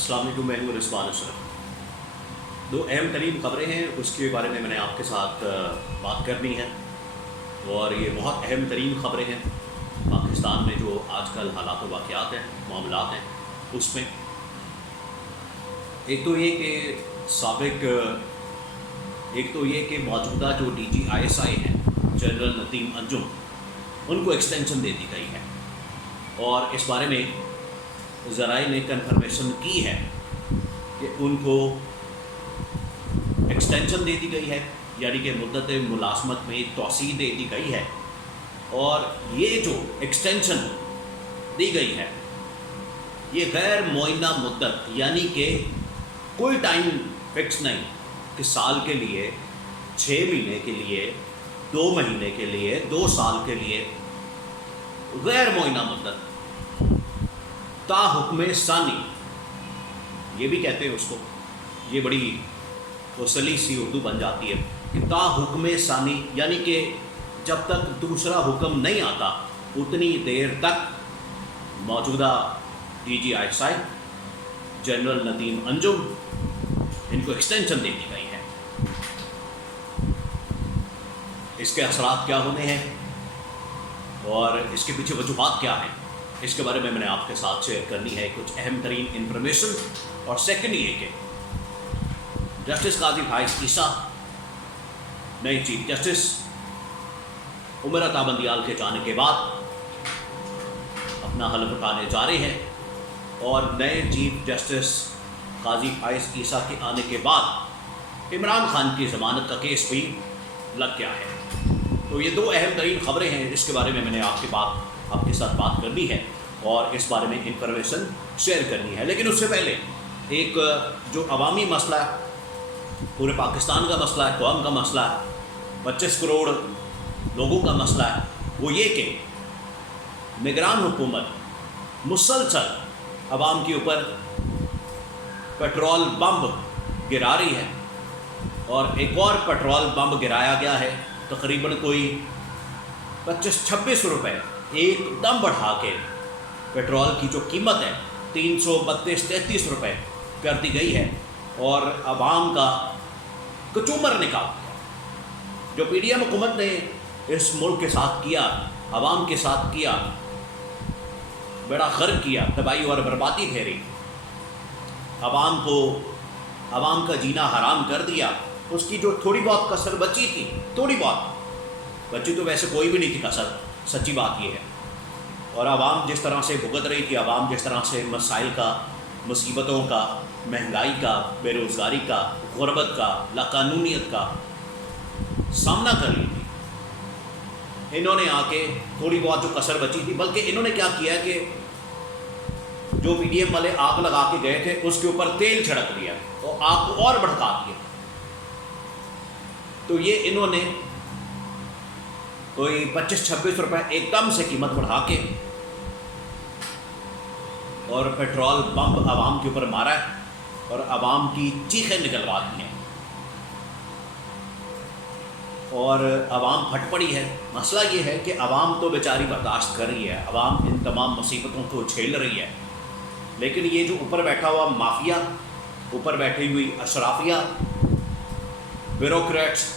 السلام علیکم، میں ہوں رضوان اشرف۔ دو اہم ترین خبریں ہیں، اس کے بارے میں نے آپ کے ساتھ بات کرنی ہے، اور یہ بہت اہم ترین خبریں ہیں پاکستان میں جو آج کل حالات و واقعات ہیں، معاملات ہیں اس میں۔ ایک تو یہ کہ موجودہ جو ڈی جی آئی ایس آئی ہیں جنرل ندیم انجم، ان کو ایکسٹینشن دے دی گئی ہے، اور اس بارے میں ذرائع نے کنفرمیشن کی ہے کہ ان کو ایکسٹینشن دے دی گئی ہے، یعنی کہ مدت ملازمت میں توسیع دے دی گئی ہے۔ اور یہ جو ایکسٹینشن دی گئی ہے یہ غیر معینہ مدت، یعنی کہ کوئی ٹائم فکس نہیں کہ سال کے لیے، 6 مہینے کے لیے، 2 مہینے کے لیے، 2 سال کے لیے، غیر معینہ مدت تا حکم ثانی، یہ بھی کہتے ہیں اس کو، یہ بڑی وسلی سی اردو بن جاتی ہے کہ تا حکم ثانی، یعنی کہ جب تک دوسرا حکم نہیں آتا اتنی دیر تک موجودہ D G I S I general Nadeem Anjum ان کو ایکسٹینشن دے دی گئی ہے۔ اس کے اثرات کیا ہونے ہیں اور اس کے پیچھے وجوہات کیا ہیں، اس کے بارے میں نے آپ کے ساتھ شیئر کرنی ہے کچھ اہم ترین انفارمیشن۔ اور سیکنڈ یہ کہ جسٹس قاضی فائز عیسیٰ نئے چیف جسٹس عمر عطا بندیال کے جانے کے بعد اپنا حلف اٹھانے جا رہے ہیں، اور نئے چیف جسٹس قاضی فائز عیسیٰ کے آنے کے بعد عمران خان کی ضمانت کا کیس بھی لگ گیا ہے۔ تو یہ دو اہم ترین خبریں ہیں، اس کے بارے میں نے آپ کے ساتھ بات کرنی ہے اور اس بارے میں انفارمیشن شیئر کرنی ہے۔ لیکن اس سے پہلے ایک جو عوامی مسئلہ ہے، پورے پاکستان کا مسئلہ ہے، قوم کا مسئلہ ہے، 25 کروڑ لوگوں کا مسئلہ ہے، وہ یہ کہ نگران حکومت مسلسل عوام کے اوپر پیٹرول بم گرا رہی ہے، اور ایک اور پیٹرول بم گرایا گیا ہے تقریباً کوئی 25-26 روپے ایک دم بڑھا کے پیٹرول کی جو قیمت ہے 332-33 روپے کر دی گئی ہے، اور عوام کا کچومر نکال دیا۔ جو پی ڈی ایم حکومت نے اس ملک کے ساتھ کیا، عوام کے ساتھ کیا، بڑا غرق کیا، تباہی اور بربادی پھیری، عوام کا جینا حرام کر دیا۔ اس کی جو تھوڑی بہت کسر بچی تھی، تھوڑی بہت بچی تو ویسے کوئی بھی نہیں تھی کسر، سچی بات یہ ہے، اور عوام جس طرح سے بھگت رہی تھی، عوام جس طرح سے مسائل کا، مصیبتوں کا، مہنگائی کا، بے روزگاری کا، غربت کا، لاقانونیت کا سامنا کر رہی تھی، انہوں نے آ کے تھوڑی بہت جو کسر بچی تھی، بلکہ انہوں نے کیا کیا کہ جو پی ڈی ایم والے آگ لگا کے گئے تھے اس کے اوپر تیل چھڑک دیا اور آگ کو اور بھڑکا دیا۔ تو یہ انہوں نے کوئی 25-26 روپے ایک دم سے قیمت بڑھا کے اور پیٹرول بم عوام کے اوپر مارا ہے، اور عوام کی چیخیں نکلوا دی ہیں، اور عوام پھٹ پڑی ہے۔ مسئلہ یہ ہے کہ عوام تو بیچاری برداشت کر رہی ہے، عوام ان تمام مصیبتوں کو جھیل رہی ہے، لیکن یہ جو اوپر بیٹھا ہوا مافیا، اوپر بیٹھی ہوئی اشرافیہ، بیوروکریٹس،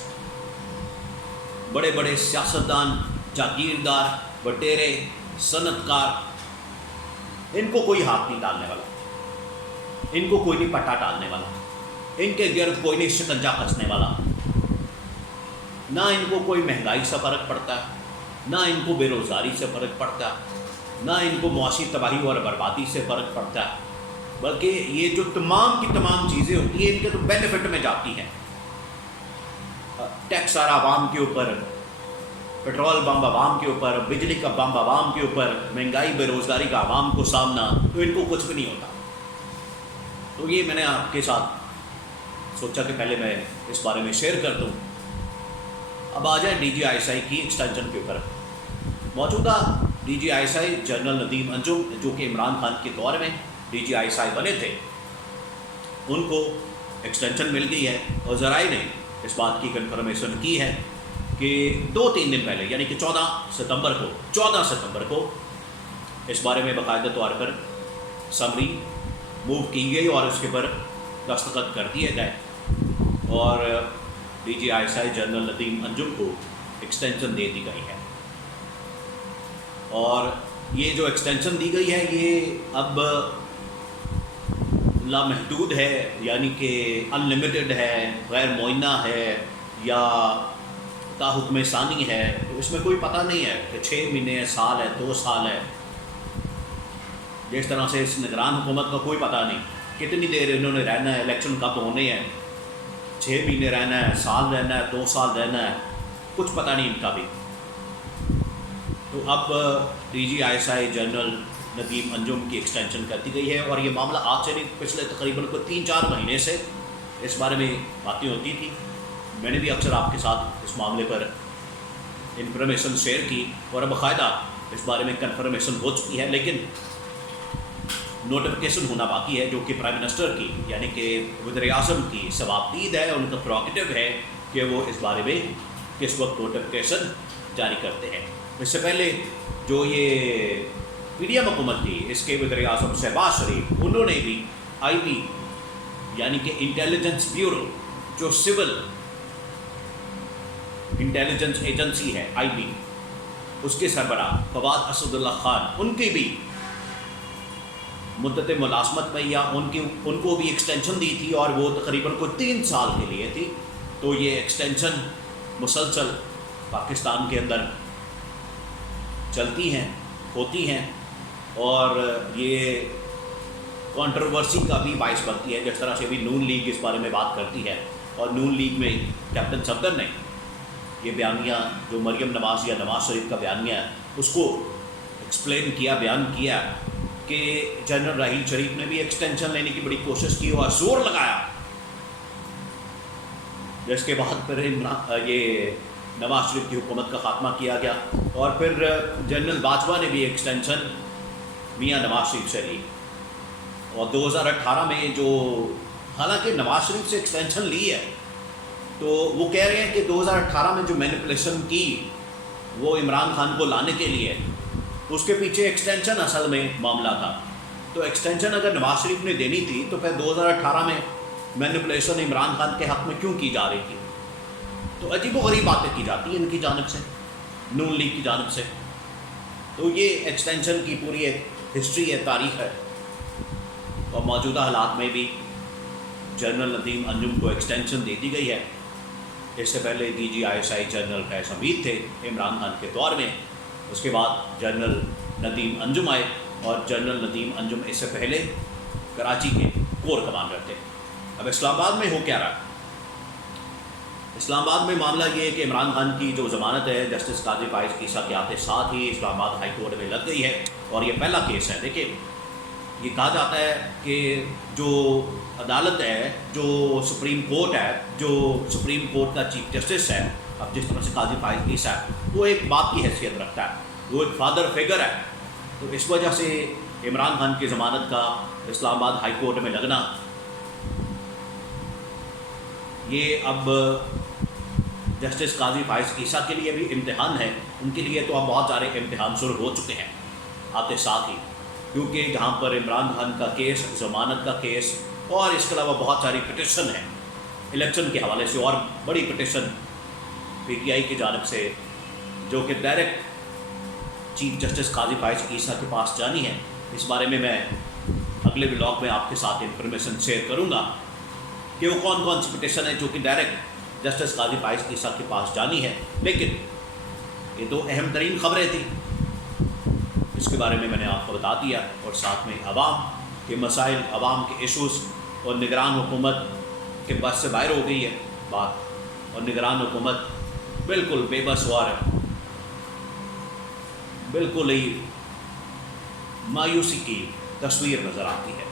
بڑے بڑے سیاستدان، جاگیردار، وٹیرے، صنعت کار، ان کو کوئی ہاتھ نہیں ڈالنے والا، ان کو کوئی نہیں پٹا ڈالنے والا، ان کے گرد کوئی نہیں شکنجا کسنے والا، نہ ان کو کوئی مہنگائی سے فرق پڑتا ہے، نہ ان کو بے روزگاری سے فرق پڑتا ہے، نہ ان کو معاشی تباہی اور بربادی سے فرق پڑتا ہے، بلکہ یہ جو تمام کی تمام چیزیں ہوتی ہیں ان کے تو بینیفٹ میں جاتی ہیں۔ ٹیکس سارا عوام کے اوپر، پیٹرول بم عوام کے اوپر، بجلی کا بم عوام کے اوپر، مہنگائی بے روزگاری کا عوام کو سامنا، تو ان کو کچھ بھی نہیں ہوتا۔ تو یہ میں نے آپ کے ساتھ سوچا کہ پہلے میں اس بارے میں شیئر کر دوں۔ اب آ جائیں ڈی جی آئی ایس آئی کی ایکسٹینشن کے اوپر۔ موجودہ D G I S I general Nadeem Anjum, جو کہ عمران خان کے دور میں ڈی جی آئی ایس آئی بنے تھے، ان کو ایکسٹینشن مل گئی ہے، اور ذرائع نے اس بات کی کنفرمیشن کی ہے کہ 2-3 دن پہلے، یعنی کہ 14 ستمبر کو اس بارے میں باقاعدہ طور پر سمری موو کی گئی اور اس کے پر دستخط کر دیے گئے اور DGISI جنرل ندیم انجم کو ایکسٹینشن دے دی گئی ہے. اور یہ جو ایکسٹینشن دی گئی ہے یہ اب لامحدود ہے، یعنی کہ ان لمیٹڈ ہے، غیر معینہ ہے یا تا حکم ثانی ہے. تو اس میں کوئی پتہ نہیں ہے کہ 6 مہینے ہے، سال ہے، 2 سال ہے. جس طرح سے اس نگران حکومت کا کوئی پتہ نہیں کتنی دیر انہوں نے رہنا ہے، الیکشن کب ہونے ہیں، 6 مہینے رہنا ہے، سال رہنا ہے، 2 سال رہنا ہے، کچھ پتہ نہیں ان کا بھی. تو اب DGISI جنرل ندیم انجم کی ایکسٹینشن کر دی گئی ہے اور یہ معاملہ آج سے نہیں، پچھلے تقریباً کوئی 3-4 مہینے سے اس بارے میں باتیں ہوتی تھی. میں نے بھی اکثر آپ کے ساتھ اس معاملے پر انفارمیشن شیئر کی اور اب باقاعدہ اس بارے میں کنفرمیشن ہو چکی ہے، لیکن نوٹیفیکیشن ہونا باقی ہے جو کہ پرائم منسٹر کی یعنی کہ وزیر اعظم کی ثوابدید ہے، ان کا پروگیٹو ہے کہ وہ اس بارے میں کس وقت نوٹیفیکیشن جاری کرتے ہیں. اس سے پہلے جو یہ PDM حکومت تھی، اس کے وزیر اعظم شہباز شریف، انہوں نے بھی IB یعنی کہ انٹیلیجنس بیورو جو سول انٹیلیجنس ایجنسی ہے IB، اس کے سربراہ فواد اسد اللہ خان، ان کی بھی مدت ملازمت میں یا ان کو بھی ایکسٹینشن دی تھی اور وہ تقریباً کوئی 3 سال کے لیے تھی. تو یہ ایکسٹینشن مسلسل پاکستان کے اندر چلتی ہیں، ہوتی ہیں اور یہ کنٹروورسی کا بھی باعث بنتی ہے. جس طرح سے بھی نون لیگ اس بارے میں بات کرتی ہے اور نون لیگ میں کیپٹن صفدر نے یہ بیانیہ جو مریم نواز یا نواز شریف کا بیانیہ ہے اس کو ایکسپلین کیا، بیان کیا کہ جنرل راحیل شریف نے بھی ایکسٹینشن لینے کی بڑی کوشش کی اور زور لگایا، جس کے بعد پھر یہ نواز شریف کی حکومت کا خاتمہ کیا گیا اور پھر جنرل باجوہ نے بھی ایکسٹینشن میاں نواز شریف سے لی. اور 2018 میں جو حالانکہ نواز شریف سے ایکسٹینشن لی ہے تو وہ کہہ رہے ہیں کہ 2018 میں جو مینیپولیشن کی وہ عمران خان کو لانے کے لیے، اس کے پیچھے ایکسٹینشن اصل میں معاملہ تھا. تو ایکسٹینشن اگر نواز شریف نے دینی تھی تو پھر 2018 میں مینیپولیشن عمران خان کے حق میں کیوں کی جا رہی تھی؟ تو عجیب و غریب باتیں کی جاتی ہیں ان کی جانب سے، نون لیگ کی جانب سے. تو یہ ایکسٹینشن کی پوری ایک ہسٹری ہے، تاریخ ہے اور موجودہ حالات میں بھی جنرل ندیم انجم کو ایکسٹینشن دے دی گئی ہے. اس سے پہلے DGISI جنرل فیض حمید تھے عمران خان کے دور میں، اس کے بعد جنرل ندیم انجم آئے اور جنرل ندیم انجم اس سے پہلے کراچی کے کور کمانڈر تھے. اب اسلام آباد میں ہو کیا رہا؟ اسلام آباد میں معاملہ یہ ہے کہ عمران خان کی جو ضمانت ہے جسٹس قاضی فائز عیسیٰ کے آتے ساتھ ہی اسلام آباد ہائی کورٹ میں لگ گئی ہے اور یہ پہلا کیس ہے. دیکھیں یہ کہا جاتا ہے کہ جو عدالت ہے، جو سپریم کورٹ ہے، جو سپریم کورٹ کا چیف جسٹس ہے، اب جس طرح سے قاضی فائز عیسیٰ وہ ایک باپ کی حیثیت رکھتا ہے، وہ ایک فادر فگر ہے. تو اس وجہ سے عمران خان کی ضمانت کا اسلام آباد ہائی کورٹ میں لگنا یہ اب جسٹس قاضی فائز عیسیٰ کے لیے بھی امتحان ہے. ان کے لیے تو اب بہت سارے امتحان شروع ہو چکے ہیں آتے ساتھ ہی، کیونکہ جہاں پر عمران خان کا کیس، ضمانت کا کیس اور اس کے علاوہ بہت ساری پٹیشن ہیں الیکشن کے حوالے سے، اور بڑی پٹیشن PTI کی جانب سے جو کہ ڈائریکٹ چیف جسٹس قاضی فائز عیسیٰ کے پاس جانی ہے. اس بارے میں اگلے ولاگ میں آپ کے ساتھ انفارمیشن شیئر کروں گا کہ وہ کون کون سی پٹیشن ہے جو کہ ڈائریکٹ جسٹس قاضی فائز عیسیٰ کے پاس جانی ہے. لیکن یہ تو اہم ترین خبریں تھیں، اس کے بارے میں نے آپ کو بتا دیا، اور ساتھ میں عوام کے مسائل، عوام کے ایشوز اور نگران حکومت کے بس سے باہر ہو گئی ہے بات، اور نگران حکومت بالکل بے بس اور بالکل ہی مایوسی کی تصویر نظر آتی ہے.